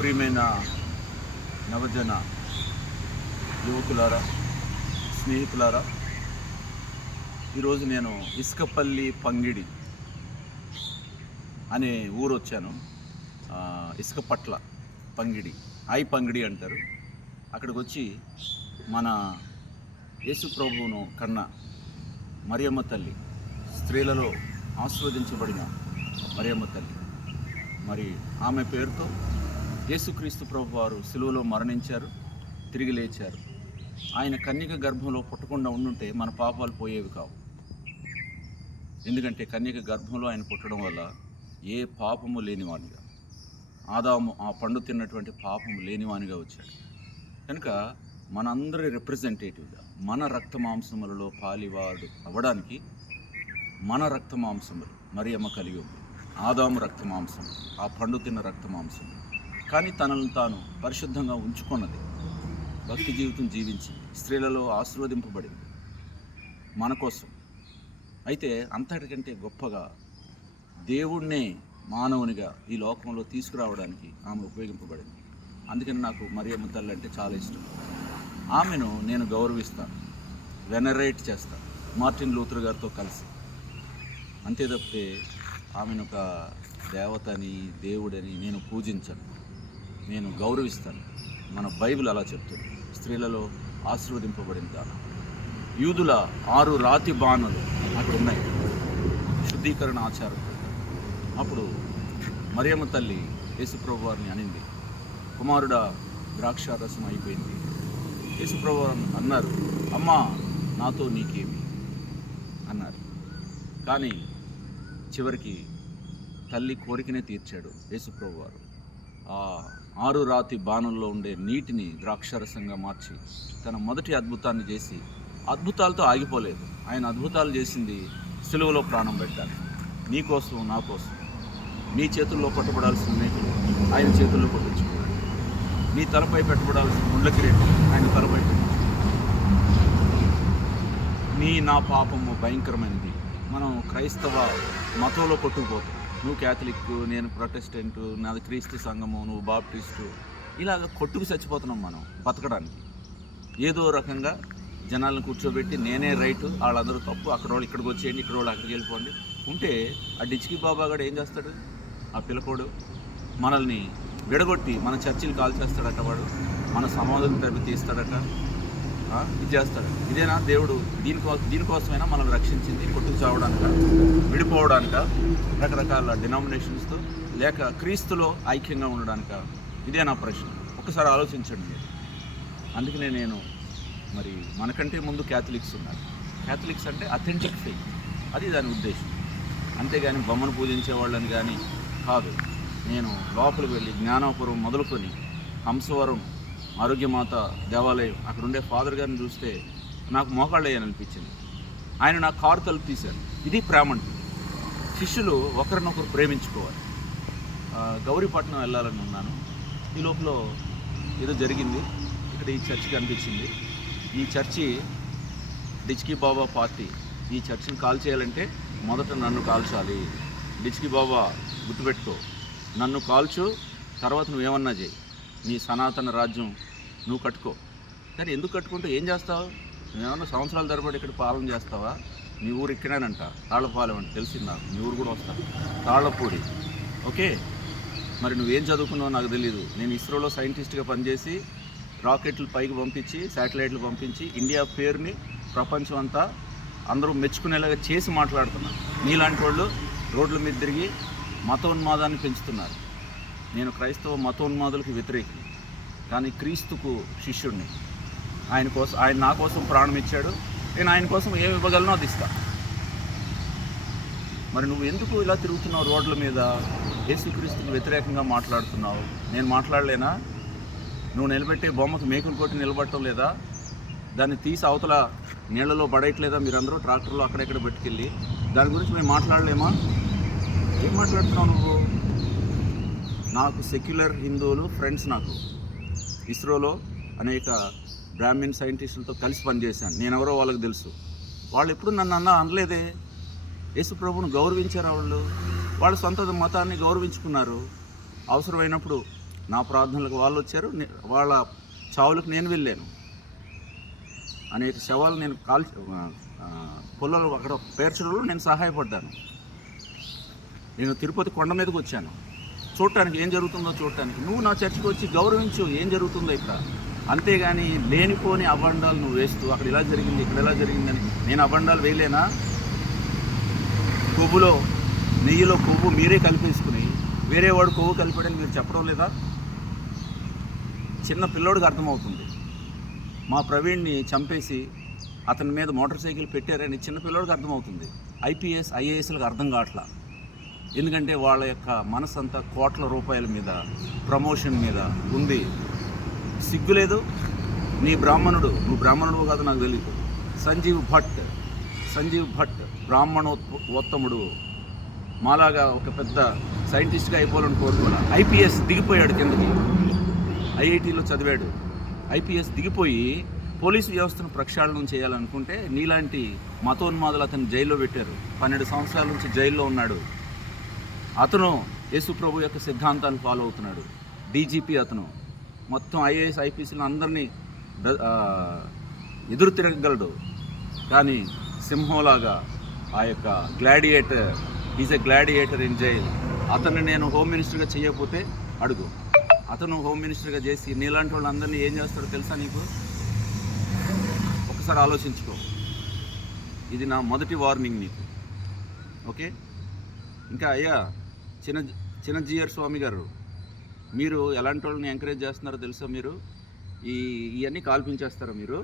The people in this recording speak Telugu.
ప్రియమైన నవజన యువకులారా, స్నేహితులారా, ఈరోజు నేను ఇసుకపల్లి పంగిడి అనే ఊరు వచ్చాను. ఇసుకపట్ల పంగిడి, పంగిడి అంటారు. అక్కడికి వచ్చి మన యేసు ప్రభువును కన్న మరియమ్మ తల్లి, స్త్రీలలో ఆశీర్వదించబడిన మరియమ్మ తల్లి, మరి ఆమె పేరుతో యేసుక్రీస్తు ప్రభు వారు సిలువలో మరణించారు, తిరిగి లేచారు. ఆయన కన్యక గర్భంలో పుట్టకుండా ఉండుంటే మన పాపాలు పోయేవి కావు. ఎందుకంటే కన్యక గర్భంలో ఆయన పుట్టడం వల్ల ఏ పాపము లేనివానిగా, ఆదాము ఆ పండు తిన్నటువంటి పాపము లేనివానిగా వచ్చాడు. కనుక మనందరి రిప్రజెంటేటివ్గా మన రక్త మాంసములలో పాలివాడు అవ్వడానికి మన రక్త మాంసములు మరియమ్మ కలిగి ఉంది. ఆదాము రక్త మాంసం, ఆ పండు తిన్న రక్త మాంసం. కానీ తనను తాను పరిశుద్ధంగా ఉంచుకున్నది, భక్తి జీవితం జీవించింది, స్త్రీలలో ఆశీర్వదింపబడింది మన కోసం. అయితే అంతటికంటే గొప్పగా దేవుణ్ణే మానవునిగా ఈ లోకంలో తీసుకురావడానికి ఆమె ఉపయోగింపబడింది. అందుకని నాకు మరియమ్మ తల్లి అంటే చాలా ఇష్టం. ఆమెను నేను గౌరవిస్తాను, వెనరేట్ చేస్తాను మార్టిన్ లూథర్ గారితో కలిసి. అంతే తప్పితే ఆమెను ఒక దేవతని, దేవుడని నేను పూజించను, నేను గౌరవిస్తాను. మన బైబిల్ అలా చెప్తుంది, స్త్రీలలో ఆశీర్వదింపబడిన దాని. యూదుల 6 రాతి బాణలు అక్కడ ఉన్నాయి, శుద్ధీకరణ ఆచారం. అప్పుడు మరియమ్మ తల్లి యేసుప్రభు వారిని అనింది, కుమారుడా ద్రాక్షారసం అయిపోయింది. యేసుప్రభు వారు అన్నారు, అమ్మా నాతో నీకేమి అన్నారు. కానీ చివరికి తల్లి కోరికనే తీర్చాడు యేసుప్రభు వారు. ఆ 6 రాతి బాణంలో ఉండే నీటిని ద్రాక్షారసంగా మార్చి తన మొదటి అద్భుతాన్ని చేసి, అద్భుతాలతో ఆగిపోలేదు. ఆయన అద్భుతాలు చేసింది సిలువలో ప్రాణం పెట్టాలి, నీ కోసం, నా కోసం. నీ చేతుల్లో పట్టుబడాల్సిన మేకులు ఆయన చేతుల్లో కొట్టించుకున్నాడు, నీ తలపై పెట్టబడాల్సిన ముళ్ళ కిరీటం ఆయన తలపై నీ నా పాపము భయంకరమైనది. మనం క్రైస్తవ మతంలో కొట్టుకుపోతాం. నువ్వు క్యాథలిక్, నేను ప్రొటెస్టెంటు, నాది క్రీస్తు సంఘము, నువ్వు బాప్టిస్టు, ఇలాగ కొట్టుకు చచ్చిపోతున్నాం మనం బతకడానికి. ఏదో రకంగా జనాలను కూర్చోబెట్టి నేనే రైటు, వాళ్ళందరూ తప్పు, అక్కడ వాళ్ళు ఇక్కడికి వచ్చేయండి, ఇక్కడ వాళ్ళు అక్కడికి వెళ్ళిపోండి ఉంటే ఆ డిచ్కి బాబా కూడా ఏం చేస్తాడు? ఆ పిల్లకోడు మనల్ని విడగొట్టి మన చర్చిలు కాల్ చేస్తాడట, వాడు మన సమాధులను తరబి తీస్తాడట, ఇది చేస్తాడు. ఇదేనా దేవుడు? దీనికోసమైనా మనల్ని రక్షించింది? కొట్టుకు చావడానిక, విడిపోవడానిక, రకరకాల డినామినేషన్స్తో, లేక క్రీస్తులో ఐక్యంగా ఉండడానిక? ఇదే నా ప్రశ్న. ఒకసారి ఆలోచించండి మీరు. అందుకనే నేను మరి మనకంటే ముందు క్యాథలిక్స్ ఉన్నారు. క్యాథలిక్స్ అంటే అథెంటిక్ ఫెయిత్, అది దాని ఉద్దేశం. అంతేగాని బొమ్మను పూజించే వాళ్ళని కానీ కాదు. నేను లోపలికి వెళ్ళి జ్ఞానాపురం మొదలుకొని హంసవరం ఆరోగ్యమాత దేవాలయం అక్కడ ఉండే ఫాదర్ గారిని చూస్తే నాకు మోకాళ్ళు అనిపించింది. ఆయన నా కారు తలుపు తీశారు. ఇది ప్రేమ అంటే. శిష్యులు ఒకరినొకరు ప్రేమించుకోవాలి. గౌరీపట్నం వెళ్ళాలని ఉన్నాను. ఈ లోపల ఏదో జరిగింది. ఇక్కడ ఈ చర్చి కనిపించింది. ఈ చర్చి డిచ్కి బాబా పార్టీ. ఈ చర్చిని కాల్ చేయాలంటే మొదట నన్ను కాల్చాలి. డిచ్కి బాబా గుర్తుపెట్టుకో, నన్ను కాల్చు, తర్వాత నువ్వేమన్నా చేయి, నీ సనాతన రాజ్యం నువ్వు కట్టుకో. కానీ ఎందుకు కట్టుకుంటూ ఏం చేస్తావు? నువ్వేమన్నా సంవత్సరాల తరబడి ఇక్కడ పాలన చేస్తావా? మీ ఊరు ఇక్కడేనంట, తాళ్ళపాలెం అంటే తెలిసింది నాకు. మీ ఊరు కూడా వస్తాను, తాళ్ళపూడి. ఓకే, మరి నువ్వేం చదువుకున్నావో నాకు తెలీదు. నేను ఇస్రోలో సైంటిస్ట్గా పనిచేసి రాకెట్లు పైకి పంపించి, శాటిలైట్లు పంపించి, ఇండియా పేరుని ప్రపంచం అంతా అందరూ మెచ్చుకునేలాగా చేసి మాట్లాడుతున్నాను. నీలాంటి వాళ్ళు రోడ్ల మీద తిరిగి మతోన్మాదాన్ని పెంచుతున్నారు. నేను క్రైస్తవ మతోన్మాదులకు వ్యతిరేకిని, కానీ క్రీస్తుకు శిష్యుడిని. ఆయన నా కోసం ప్రాణం ఇచ్చాడు, నేను ఆయన కోసం ఏమి ఇవ్వగలనో అది ఇస్తా. మరి నువ్వు ఎందుకు ఇలా తిరుగుతున్నావు రోడ్ల మీద? యేసుక్రీస్తుకు వ్యతిరేకంగా మాట్లాడుతున్నావు. నేను మాట్లాడలేనా? నువ్వు నిలబెట్టే బొమ్మకు మేకులు కొట్టి నిలబడటం లేదా? దాన్ని తీసి అవతల నీళ్లలో పడేయట్లేదా? మీరందరూ ట్రాక్టర్లో అక్కడెక్కడ పెట్టుకెళ్ళి దాని గురించి మేము మాట్లాడలేమా? ఏం మాట్లాడుతున్నావు నువ్వు? నాకు సెక్యులర్ హిందువులు ఫ్రెండ్స్. నాకు ఇస్రోలో అనేక బ్రాహ్మిన్ సైంటిస్టులతో కలిసి పనిచేశాను. నేనెవరో వాళ్ళకి తెలుసు. వాళ్ళు ఎప్పుడు నన్ను అనలేదే. యేసు ప్రభువును గౌరవించారు. వాళ్ళ సొంత మతాన్ని గౌరవించుకున్నారు. అవసరమైనప్పుడు నా ప్రార్థనలకు వాళ్ళు వచ్చారు, వాళ్ళ చావులకు నేను వెళ్ళాను. అనేక శవాలు నేను పొలాలు అక్కడ పేర్చడంలో నేను సహాయపడ్డాను. నేను తిరుపతి కొండ మీదకి వచ్చాను చూడటానికి, ఏం జరుగుతుందో చూడటానికి. నువ్వు నా చర్చికి వచ్చి గౌరవించు ఏం జరుగుతుందో ఇక్కడ, అంతేగాని లేనిపోని అబండాలు నువ్వు వేస్తూ అక్కడ ఇలా జరిగింది ఇక్కడ ఇలా జరిగిందని. నేను అబండాలు వేయలేనా? కొవ్వులో నెయ్యిలో కొవ్వు మీరే కలిపేసుకుని వేరే వాడు కొవ్వు కలిపాడని మీరు చెప్పడం లేదా? చిన్న పిల్లోడికి అర్థమవుతుంది. మా ప్రవీణ్ని చంపేసి అతని మీద మోటార్ సైకిల్ పెట్టారని చిన్న పిల్లోడికి అర్థమవుతుంది. ఐపీఎస్ ఐఏఎస్లకు అర్థం కావట్లా. ఎందుకంటే వాళ్ళ యొక్క మనసంతా కోట్ల రూపాయల మీద, ప్రమోషన్ మీద ఉంది. సిగ్గులేదు? నీ బ్రాహ్మణుడు, నువ్వు బ్రాహ్మణుడు కాదు నాకు తెలియదు, సంజీవ్ భట్ బ్రాహ్మణోత్తముడు, మాలాగా ఒక పెద్ద సైంటిస్ట్గా అయిపోవాలని కోరుకోవాలి. ఐపీఎస్ దిగిపోయాడు కిందకి, ఐఐటీలో చదివాడు. ఐపీఎస్ దిగిపోయి పోలీసు వ్యవస్థను ప్రక్షాళనం చేయాలనుకుంటే నీలాంటి మతోన్మాదులు అతను జైల్లో పెట్టారు. 12 సంవత్సరాల నుంచి జైల్లో ఉన్నాడు. అతను యేసు ప్రభు యొక్క సిద్ధాంతాన్ని ఫాలో అవుతున్నాడు. డీజీపీ అతను మొత్తం ఐఏఎస్ ఐపీఎస్లను అందరినీ ఎదురు తిరగగలడు. కానీ సింహంలాగా ఆ యొక్క gladiator, is a gladiator in jail. అతన్ని నేను హోమ్ మినిస్టర్గా చేయకపోతే అడుగు. అతను హోమ్ మినిస్టర్గా చేసి నీలాంటి వాళ్ళందరినీ ఏం చేస్తాడో తెలుసా నీకు? ఒకసారి ఆలోచించుకో. ఇది నా మొదటి వార్నింగ్ నీకు. ఓకే? ఇంకా అయ్యా చిన్నజీయర్ స్వామి గారు, మీరు ఎలాంటి వాళ్ళని ఎంకరేజ్ చేస్తున్నారో తెలుసా? మీరు ఇవన్నీ కాల్పించేస్తారా మీరు?